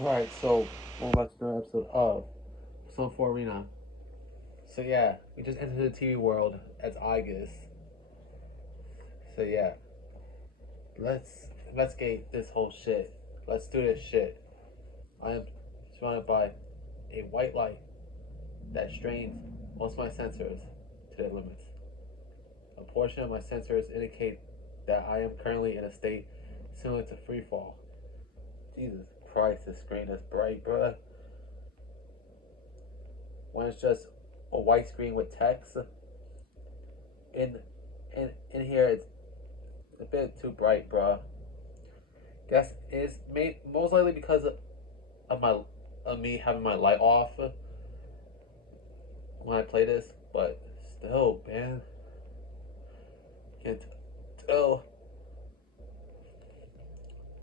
Alright, so we're about to do an episode of Episode 4 Arena. So yeah, we just entered the TV world as August. So yeah, let's investigate this whole shit. Let's do this shit. I am surrounded by a white light that strains most of my sensors to their limits. A portion of my sensors indicate that I am currently in a state similar to free fall. Jesus Christ, this screen is bright, bruh. When it's just a white screen with text, in in here it's a bit too bright, bro. Guess it's made most likely because of my of me having my light off when I play this, but still, man, can't tell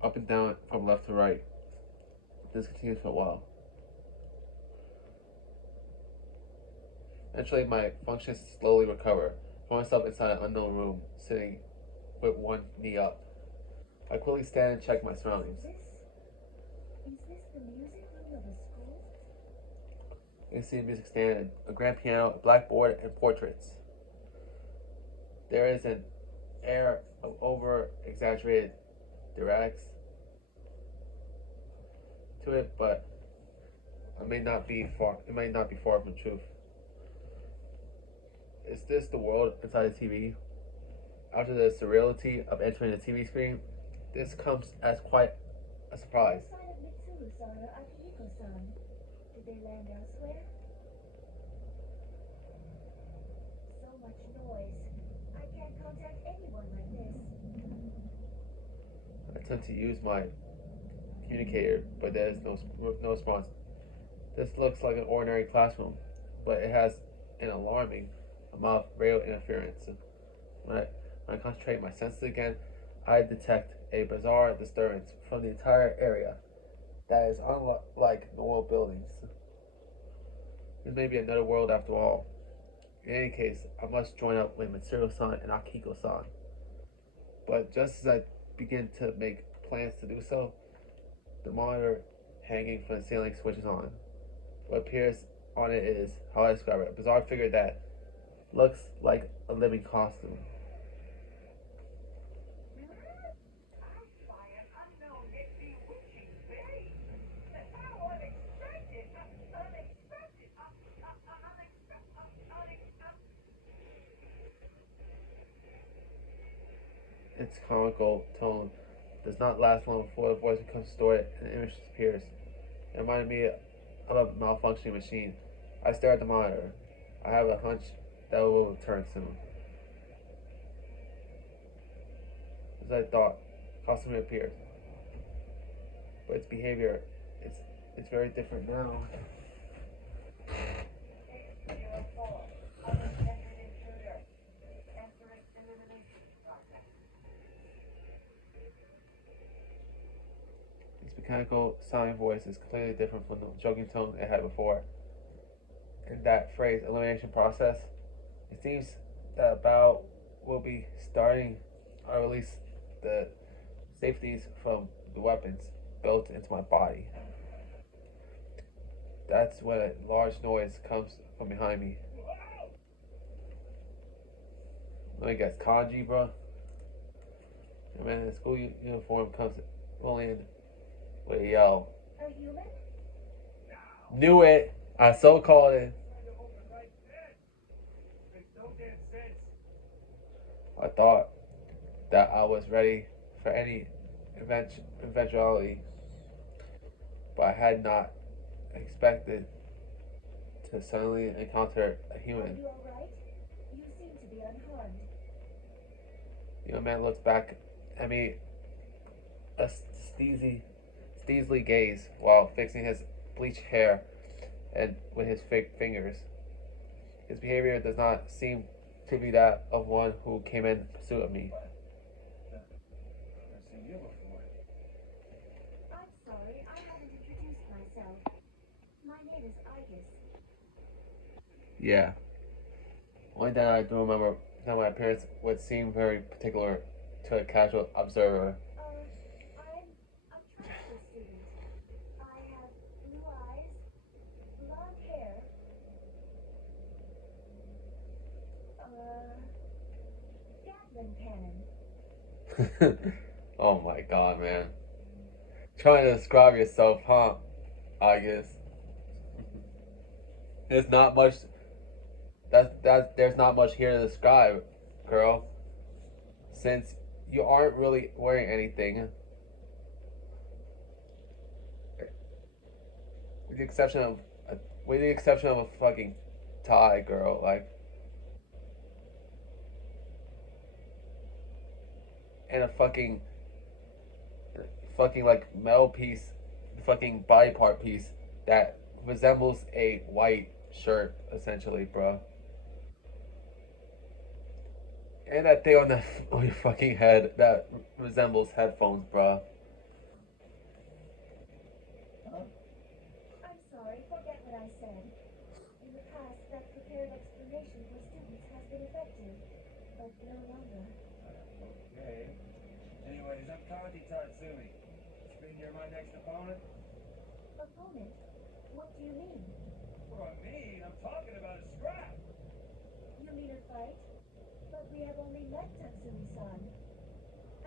up and down from left to right. This continues for a while. Eventually, my functions slowly recover. I find myself inside an unknown room, sitting with one knee up. I quickly stand and check my surroundings. Is this the music room of a school? You can see a music stand, a grand piano, a blackboard, and portraits. There is an air of over exaggerated directs to it, but it may not be far. It may not be far from the truth. Is this the world inside the TV? After the surreality of entering the TV screen, this comes as quite a surprise. No sign of Mitsuru-san or Akihiko-san. Did they land elsewhere? So much noise. I can't contact anyone like this. I attempt to use my communicator, but there is no response. This looks like an ordinary classroom, but it has an alarming amount of radio interference. When I, when I concentrate my senses again, I detect a bizarre disturbance from the entire area that is unlike normal buildings. This may be another world after all. In any case, I must join up with Mitsuru-san and Akihiko-san. But just as I begin to make plans to do so, the monitor hanging from the ceiling switches on. What appears on it is, how I describe it, a bizarre figure that looks like a living costume. Its comical tone does not last long before the voice becomes distorted and the image disappears. It reminded me of a malfunctioning machine. I stare at the monitor. I have a hunch that it will return soon. As I thought, costume appeared, but its behavior it's it's very different now. Its mechanical sounding voice is completely different from the joking tone it had before. In that phrase, elimination process, it seems that about will be starting or release the safeties from the weapons built into my body. That's when a large noise comes from behind me. Let me guess, kanji, bro. And man, the school uniform comes rolling in with a yell. A human? Knew it. I so called it. I thought that I was ready for any eventuality, but I had not expected to suddenly encounter a Are human. you alright? You seem to be unharmed. The young man looks back at me, a steezily gaze while fixing his bleached hair and with his fake fingers. His behavior does not seem to be that of one who came in pursuit of me. I'm sorry, I haven't introduced myself. My name is Igus. Yeah. Only that I do remember that my appearance would seem very particular to a casual observer. I'm a transfer student. I than canon. Oh my god, man. Trying to describe yourself, huh? I guess. There's not much there's not much here to describe, girl. Since you aren't really wearing anything, with the exception of with the exception of a fucking tie, girl. Like, and a fucking like metal piece, fucking body part piece that resembles a white shirt, essentially, bro. And that thing on the on your fucking head that resembles headphones, bro. I'm sorry, forget what I said. In the past, that prepared explanation for students has been effective, but no longer. Okay. Anyways, I'm Kanji Tatsumi. Which mean you're my next opponent? Opponent? What do you mean? What I mean, I'm talking about a scrap. You mean a fight? But we have only met Tatsumi-san.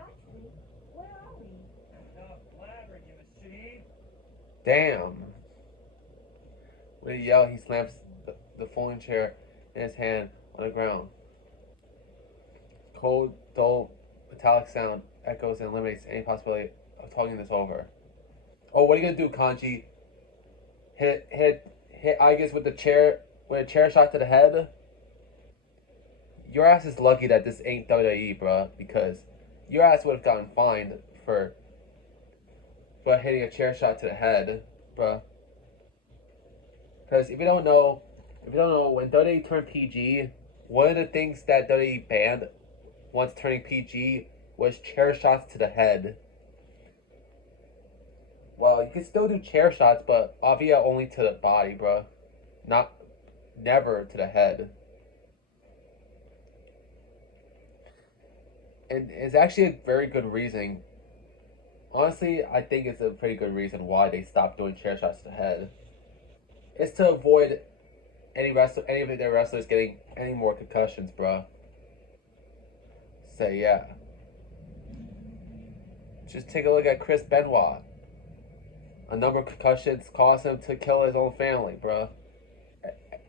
Actually, where are we? Enough blabbering, you machine. Damn. With a yell, he slams the folding chair in his hand on the ground. Cold, dull, metallic sound echoes and eliminates any possibility of talking this over. Oh, what are you gonna do, Kanji? Hit Igus with with a chair shot to the head? Your ass is lucky that this ain't WWE, bruh, because your ass would have gotten fined for hitting a chair shot to the head, bruh. Because if you don't know, when WWE turned PG, one of the things that WWE banned once turning PG was chair shots to the head. Well, you can still do chair shots, but obviously only to the body, bruh. Not never to the head. And it's actually a very good reason. Honestly, I think it's a pretty good reason why they stopped doing chair shots to the head. It's to avoid any of their wrestlers getting any more concussions, bruh. So yeah. Just take a look at Chris Benoit. A number of concussions caused him to kill his own family, bruh.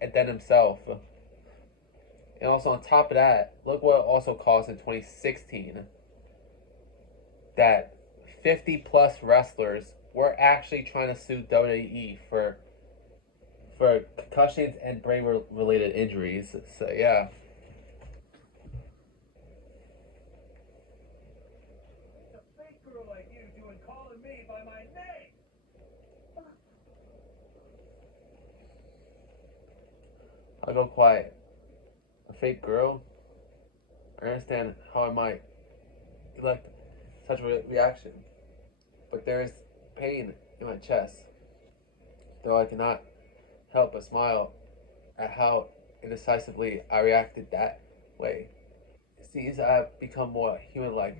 And then himself. And also on top of that, look what it also caused in 2016. That 50 plus wrestlers were actually trying to sue WWE for concussions and brain related injuries. So yeah. It's a fake girl like you doing calling me by my name. I'll go quiet. A fake girl? I understand how I might elect such a reaction, but there is pain in my chest, though I cannot help but smile at how indecisively I reacted that way. It seems I have become more human-like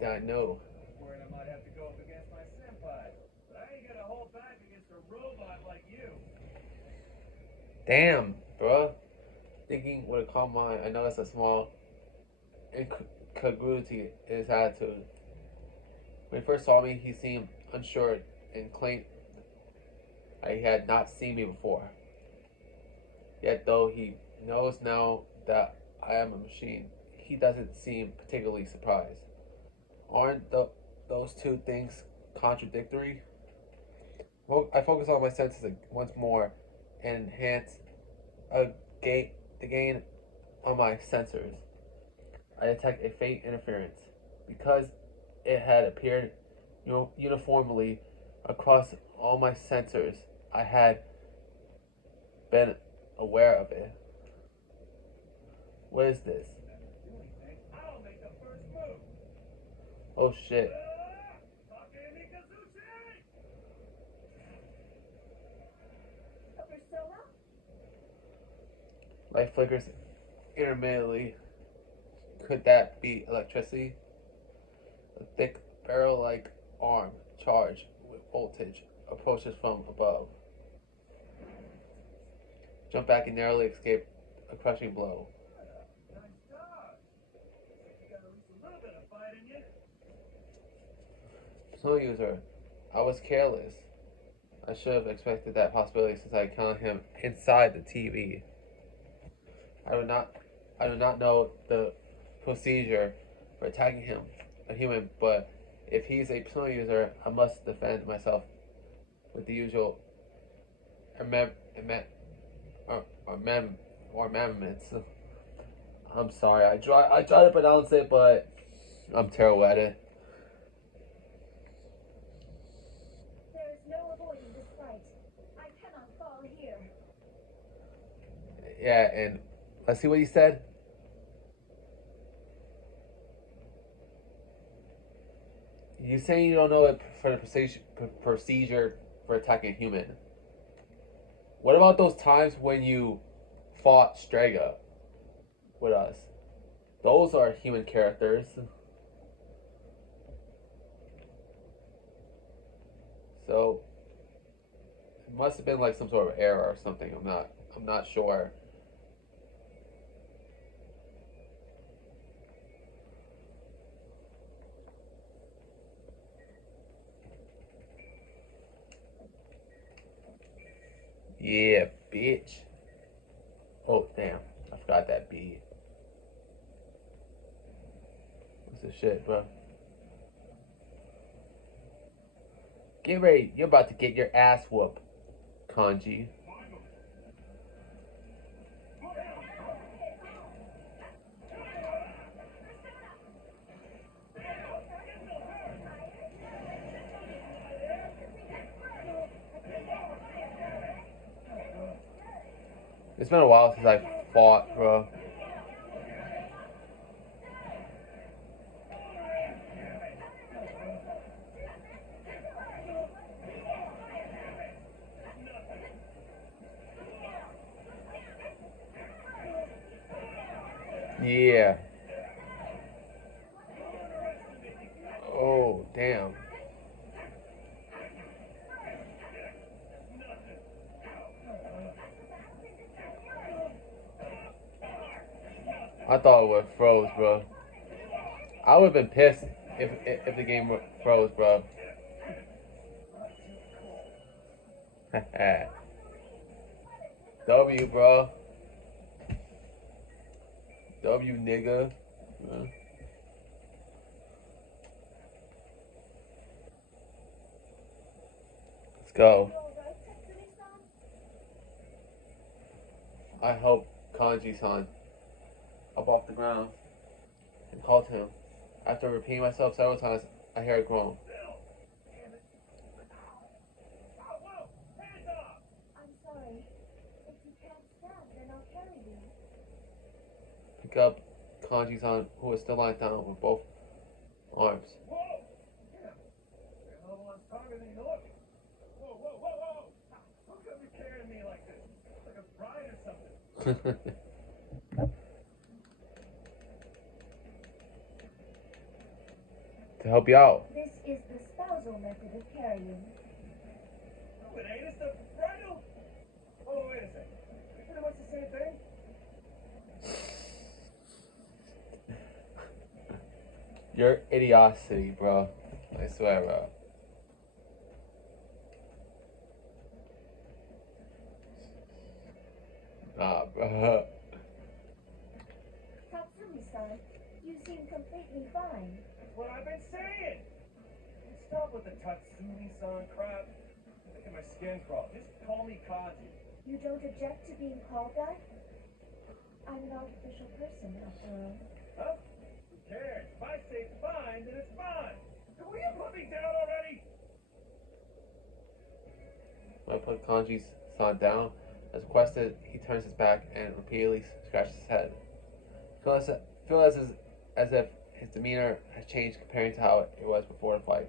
than I know. I'm worried I might have to go up against my senpai, but I ain't gonna hold back against a robot like you. Damn, bruh. Thinking with a calm mind, I noticed a small incongruity in his attitude. When he first saw me, he seemed unsure and claimed he had not seen me before. Yet, though he knows now that I am a machine, he doesn't seem particularly surprised. Aren't those two things contradictory? Well, I focus on my senses once more and enhance the gain on my sensors. I detect a faint interference. Because it had appeared uniformly across all my sensors, I had been aware of it. What is this? I'll make the first move. Oh shit. A persona? Light flickers intermittently. Could that be electricity? A thick barrel like arm charged with voltage approaches from above. Jump back and narrowly escape a crushing blow. Nice dodge. You persona user. I was careless. I should have expected that possibility since I counted him inside the TV. I do not I do not know the procedure for attacking him, a human, but if he's a persona user, I must defend myself with the usual amem, amem, or mem or amendments. I'm sorry. I try to pronounce it, but I'm terrible at it. There is no avoiding this fight. I cannot fall here. Yeah, and let's see what he said. You saying you don't know it for the procedure for attacking a human. What about those times when you fought Strega with us? Those are human characters. So it must have been like some sort of error or something. I'm not sure. Yeah, bitch. Oh damn. I forgot that B. What's this shit, bro? Get ready. You're about to get your ass whooped, Kanji. It's been a while since I fought, bro. Yeah. Oh, damn. I thought it would have froze, bro. I would have been pissed if the game froze, bro. W, bro. W, nigga. Let's go. I hope Kanji-san up off the ground and called him. After repeating myself several times, I hear a groan. I'm sorry. If you can't stand, then I'll carry you. Pick up Kanji-san, who is still lying down with both arms. Whoa! Yeah. You're a little less stronger than you look. Whoa, whoa, whoa, whoa! How come you're carrying me like this? Like a bride or something. To help you out. This is the spousal method of carrying. No, it ain't. It's the bridal. Oh, wait a second. It's pretty much the same thing. Your idiocy, bro. I swear, bro. Nah, bro. Tatsumi-san, you seem completely fine. That's what I've been saying. You stop with the Tatsumi-san crap. Making my skin crawl. Just call me Kanji. You don't object to being called that? I'm an artificial person, after all. Huh? Who cares? If I say fine, then it's fine. So will you put me down already? When I put Kanji-san down, as requested, he turns his back and repeatedly scratches his head. Feel as if his demeanor has changed comparing to how it was before the fight.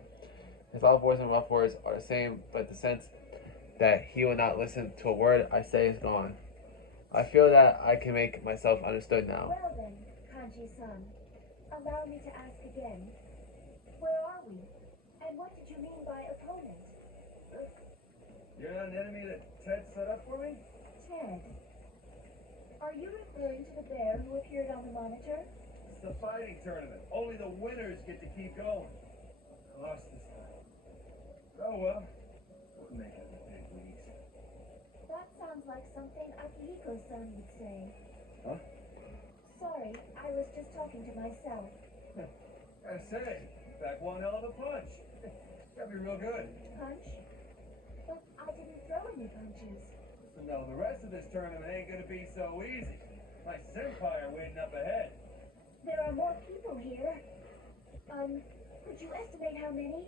His loud voice and rough words are the same, but the sense that he will not listen to a word I say is gone. I feel that I can make myself understood now. Well then, Kanji-san, allow me to ask again. Where are we? And what did you mean by opponent? You're not an enemy that Ted set up for me? Ted. Are you referring to the bear who appeared on the monitor? It's the fighting tournament. Only the winners get to keep going. I lost this time. Oh well, we're making the big leagues. That sounds like something Akihiko-san would say. Huh? Sorry, I was just talking to myself. I say, back one hell of a punch. Gotta be real good. Punch? But I didn't throw any punches. So no, the rest of this tournament ain't gonna be so easy. My senpai are waiting up ahead. There are more people here. Could you estimate how many?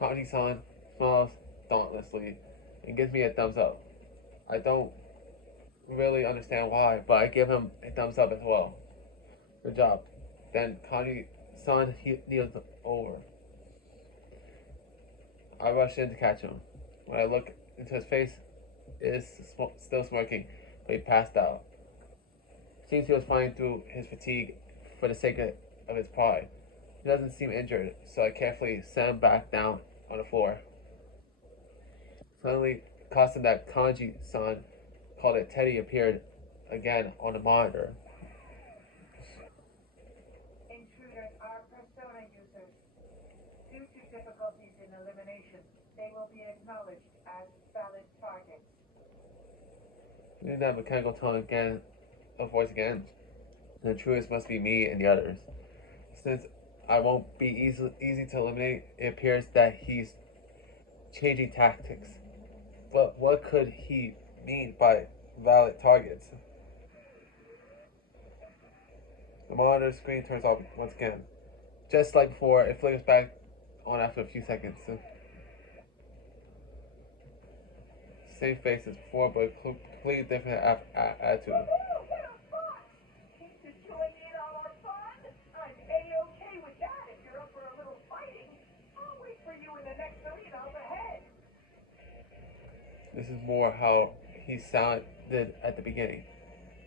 Kanji-san smiles dauntlessly and gives me a thumbs up. I don't really understand why, but I give him a thumbs up as well. Good job. Then Kanji-san kneels over. I rush in to catch him. When I look into his face, it is still smirking, but he passed out. Seems he was fighting through his fatigue for the sake of his pride. He doesn't seem injured, so I carefully set him back down on the floor. Suddenly, the costume that Kanji-san called it Teddy appeared again on the monitor. Intruders are persona users. Due to difficulties in elimination, they will be acknowledged as valid targets. Hearing that mechanical tone again, of voice again, the intruders must be me and the others. Since I won't be easy to eliminate, it appears that he's changing tactics. But what could he mean by valid targets? The monitor screen turns off once again. Just like before, it flickers back on after a few seconds. Same face as before, but completely different attitude. Keep join in on our fun? I'm A-okay with that if you're up for a little fighting. I'll wait for you in the next arena up ahead. This is more how he sounded at the beginning.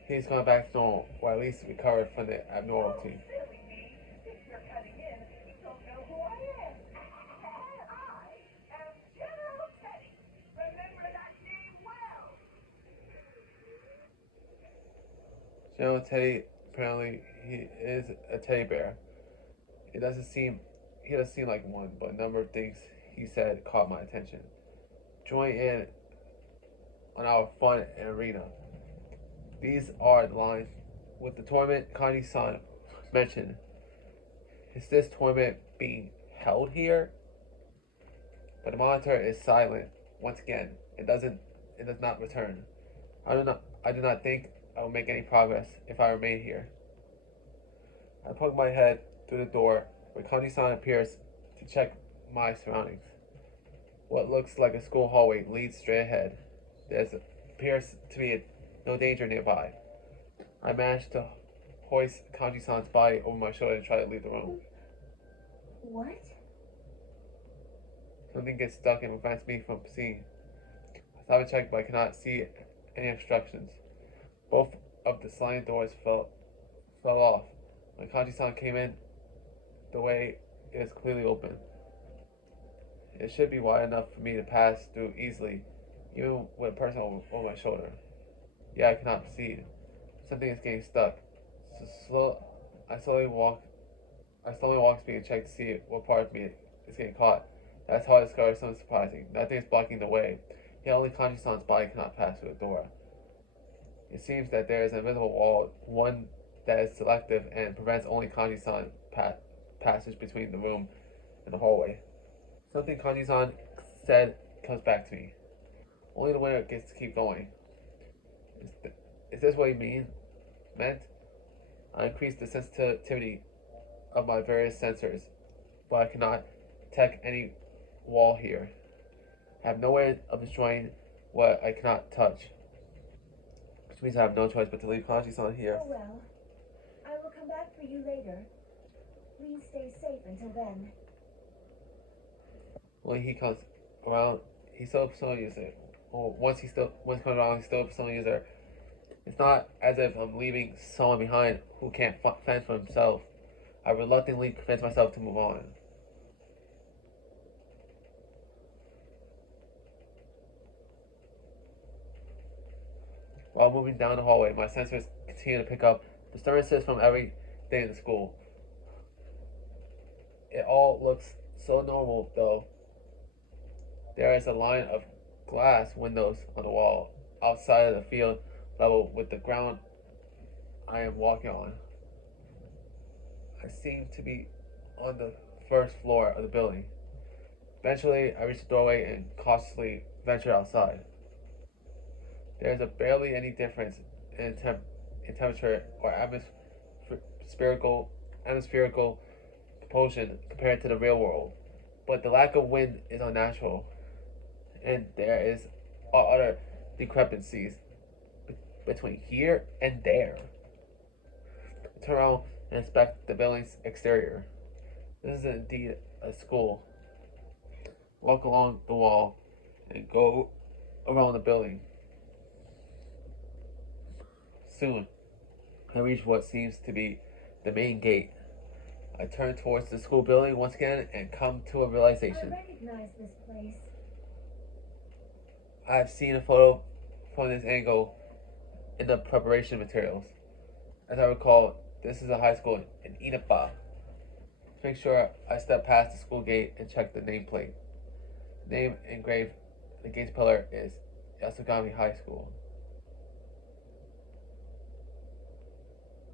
He's gone back to normal, or at least recovered from the abnormality. Silly me. If you're cutting in, you don't know who I am. I am General Teddy. Remember that name well. General Teddy, apparently he is a teddy bear. He doesn't seem like one, but a number of things he said caught my attention. Join in on our fun and arena. These are the lines with the tournament Kanji-san mentioned. Is this tournament being held here? But the monitor is silent once again. It does not return. I do not think I will make any progress if I remain here. I poke my head through the door where Kanji-san appears to check my surroundings. What looks like a school hallway leads straight ahead. There appears to be no danger nearby. I manage to hoist Kanji-san's body over my shoulder and try to leave the room. What? Something gets stuck and prevents me from seeing. I stop and check, but I cannot see any obstructions. Both of the sliding doors fell off. When Kanji-san came in, the way is completely open. It should be wide enough for me to pass through easily, even with a person over my shoulder. Yeah, I cannot proceed. Something is getting stuck. I slowly walk speed and check to see what part of me is getting caught. That's how I discover something surprising. Nothing is blocking the way. Yet only Kanji-san's body cannot pass through the door. It seems that there is an invisible wall, one that is selective and prevents only Kanji-san passage between the room and the hallway. Something Kanji-san said comes back to me. Only the winner gets to keep going. Is this what he meant? I increased the sensitivity of my various sensors, but I cannot detect any wall here. I have no way of destroying what I cannot touch, which means I have no choice but to leave Kanji-san here. Oh well. I will come back for you later. Please stay safe until then. When he comes around, he's still a persona user. Well, once he comes around, he's still a persona user. It's not as if I'm leaving someone behind who can't fend for himself. I reluctantly convince myself to move on. While moving down the hallway, my sensors continue to pick up disturbances from everything in the school. It all looks so normal, though. There is a line of glass windows on the wall outside of the field level with the ground I am walking on. I seem to be on the first floor of the building. Eventually, I reach the doorway and cautiously venture outside. There is barely any difference in temperature or atmospherical propulsion compared to the real world. But the lack of wind is unnatural, and there is other discrepancies between here and there. I turn around and inspect the building's exterior. This is indeed a school. Walk along the wall and go around the building. Soon, I reach what seems to be the main gate. I turn towards the school building once again and come to a I realization. recognize this place. I've seen a photo from this angle in the preparation materials. As I recall, this is a high school in Inapa. To make sure, I step past the school gate and check the nameplate. The name engraved on the gate's pillar is Yasugami High School.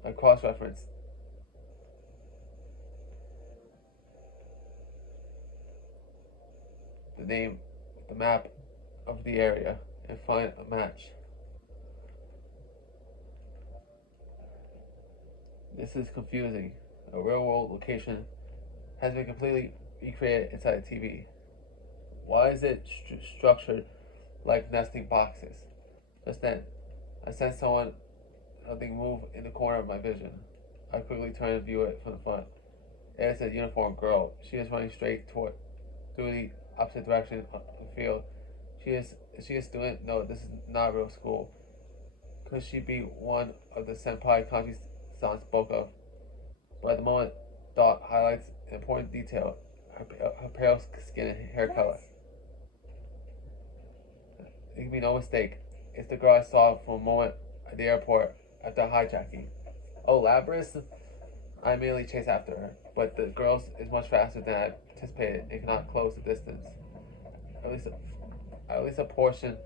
I cross-reference the name, the map of the area, and find a match. This is confusing. A real-world location has been completely recreated inside the TV. Why is it structured like nesting boxes? Just then, I sense something move in the corner of my vision. I quickly turn and view it from the front. It is a uniformed girl. She is running straight through the opposite direction of the field. She is a student? No, this is not a real school. Could she be one of the senpai Kanji-san spoke of? But at the moment, Dot highlights an important detail: her pale skin and hair color. There can be no mistake. It's the girl I saw for a moment at the airport after hijacking. Oh, Labrys? I immediately chase after her, but the girl is much faster than I anticipated and cannot close the distance. At least a portion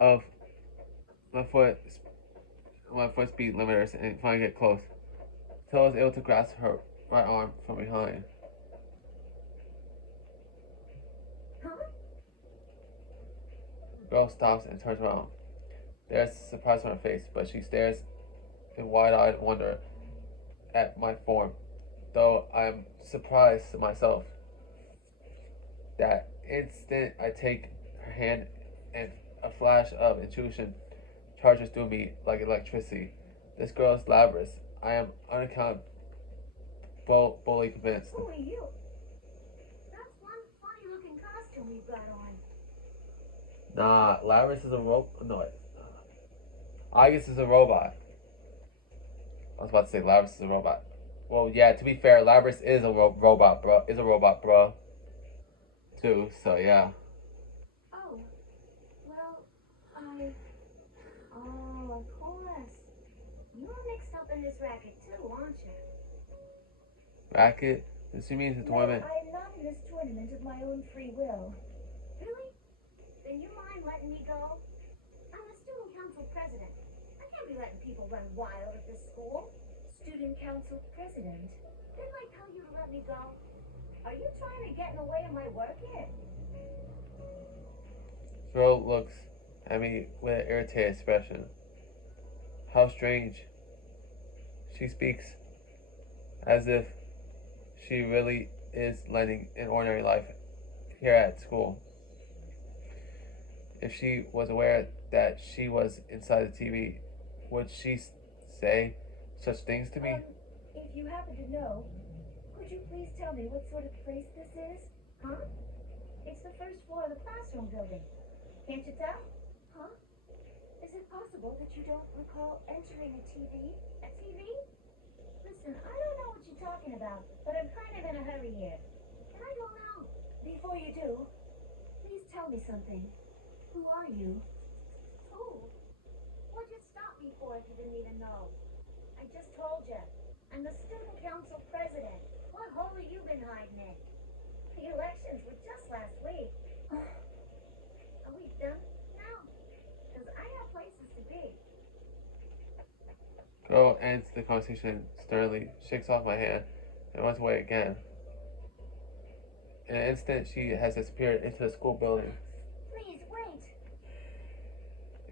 of my foot speed limiters and finally get close. Until I was able to grasp her right arm from behind. Huh? The girl stops and turns around. There's surprise on her face, but she stares in wide-eyed wonder at my form, though I'm surprised myself. That instant, I take her hand, and a flash of intuition charges through me like electricity. This girl is Labrys. I am unaccountably convinced. Who are you? That's one funny-looking costume you've got on. Nah, Labrys is a no, Agus is a robot. I was about to say Labrys is a robot. Well, yeah, to be fair, Labrys is a robot, bro. Is a robot, bro. Too, so yeah. Oh, well, oh, of course. You're mixed up in this racket too, aren't you? Racket? This means the tournament. No, I'm not in this tournament of my own free will. Really? Then you mind letting me go? I'm the student council president. I can't be letting people run wild at this school. Student council president? Didn't I tell you to let me go? Are you trying to get in the way of my work here? Girl looks at me with an irritated expression. How strange. She speaks as if she really is leading an ordinary life here at school. If she was aware that she was inside the TV, would she say such things to me? If you happen to know, could you please tell me what sort of place this is? Huh? It's the first floor of the classroom building. Can't you tell? Huh? Is it possible that you don't recall entering a TV? A TV? Listen, I don't know what you're talking about, but I'm kind of in a hurry here. And I don't know. Before you do, please tell me something. Who are you? Who? What'd you stop me for if you didn't even know? I just told you. I'm the student council president. What hole have you been hiding in? The elections were just last week. ends the conversation sternly, shakes off my hand, and runs away again. In an instant, she has disappeared into the school building. Please, wait.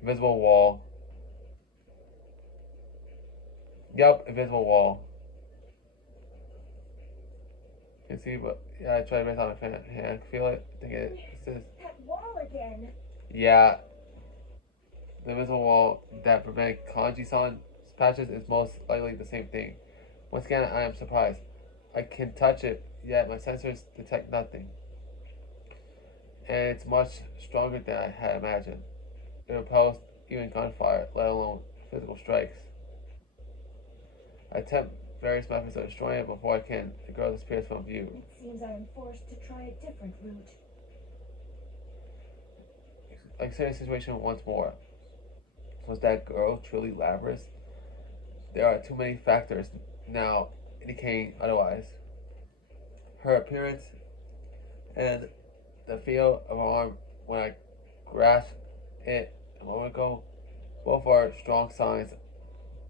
Invisible wall. Yup, invisible wall. You can see, but yeah, I tried to make it on my hand. I can feel it. I think it. This is. That wall again. Yeah, the invisible wall that prevented kanji-san patches is most likely the same thing. Once again, I am surprised. I can touch it, yet my sensors detect nothing. And it's much stronger than I had imagined. It repels even gunfire, let alone physical strikes. I attempt various methods of destroying it before the girl disappears from view. It seems I am forced to try a different route. I consider the situation once more. Was that girl truly Labrys? There are too many factors now indicating otherwise. Her appearance and the feel of her arm when I grasped it a moment ago, both are strong signs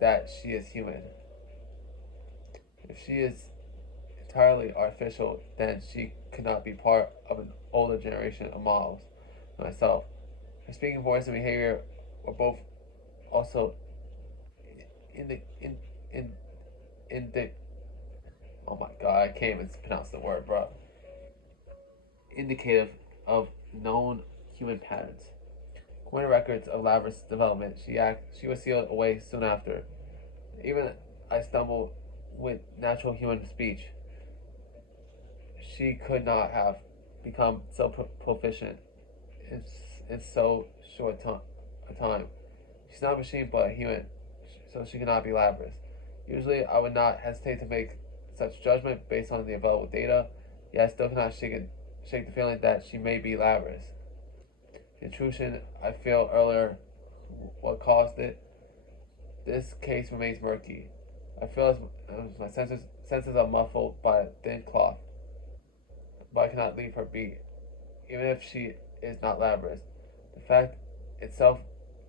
that she is human. If she is entirely artificial, then she could not be part of an older generation of models than myself. Her speaking voice and behavior were both also in the oh my god, I can't even pronounce the word, bro. Indicative of known human patterns. According to records of Labrys' development, she was sealed away soon after. Even I stumbled with natural human speech. She could not have become so proficient in so short a time. She's not a machine, but a human, so she cannot be Labrys. Usually, I would not hesitate to make such judgment based on the available data, yet I still cannot shake the feeling that she may be Labrys. The intrusion I felt earlier, what caused it, this case remains murky. I feel as my senses are muffled by a thin cloth, but I cannot leave her be, even if she is not Labrys. The fact itself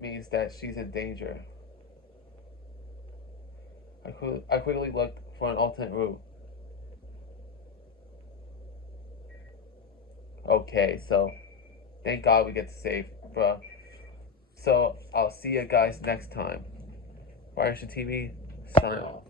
means that she's in danger. I quickly looked for an alternate route. Okay, so thank God we get to save, bruh. So I'll see you guys next time. Fire TV, sign off.